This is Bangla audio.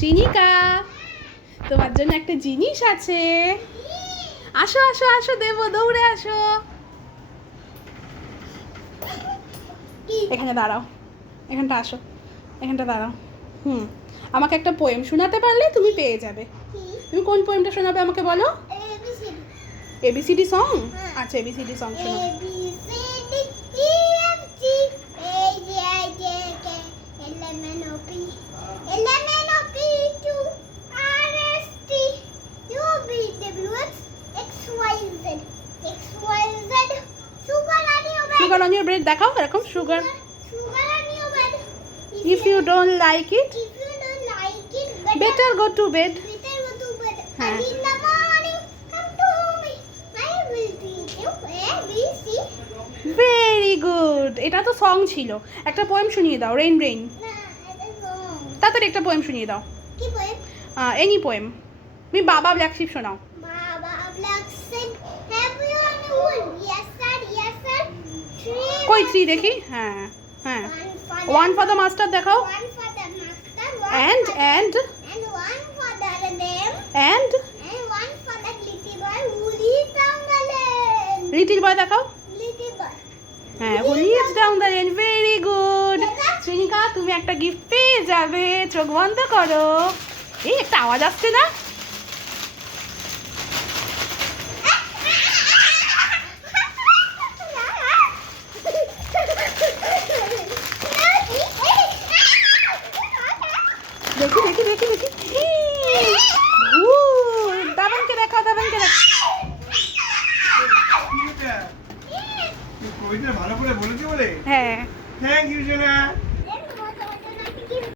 চিনিকা, তোমার জন্য একটা জিনিস আছে। আসো আসো আসো, দেবো, দৌড়ে আসো। এখানে দাঁড়াও, এখানটা আসো, এখানটা দাঁড়াও। আমাকে একটা পোয়েম শোনাতে পারলে তুমি পেয়ে যাবে। তুমি কোন পোয়েমটা শোনাবে আমাকে বলো? A B C D song. আচ্ছা, এবিসিডি সং শোনাও। Sugar on your bread দেখাও, এরকম sugar. If you don't like it, better go to bed. হ্যাঁ। ভেরি গুড, এটা তো সং ছিল। একটা পোয়েম শুনিয়ে দাও, রেইন রেইন। তাড়াতাড়ি একটা পোয়েম শুনিয়ে দাও। কি পোয়েম? Any poem. তুমি বাবা ব্ল্যাক শিপ শোনাও। Baa baa black sheep, have you any wool? Yes sir, yes sir. কই থ্রি দেখি। হ্যাঁ হ্যাঁ, ওয়ান ফর দ্য মাস্টার দেখাও। One for the master, and one for the them, and and one for the little boy who lives down the lane. Little boy দেখাও। Little boy. হ্যাঁ, who lives down the lane. Very good. Shrenika, তুমি একটা গিফট পেয়ে যাবে। চোখ বন্ধ করো। এই একটা আওয়াজ আসছে না? দেখি দেখি দেখি দেখি। দাবানকে দেখাও, দাবানকে দেখাও। কবিতা ভালো করে বলেছি বলে। হ্যাঁ। থ্যাংক ইউ সোনা।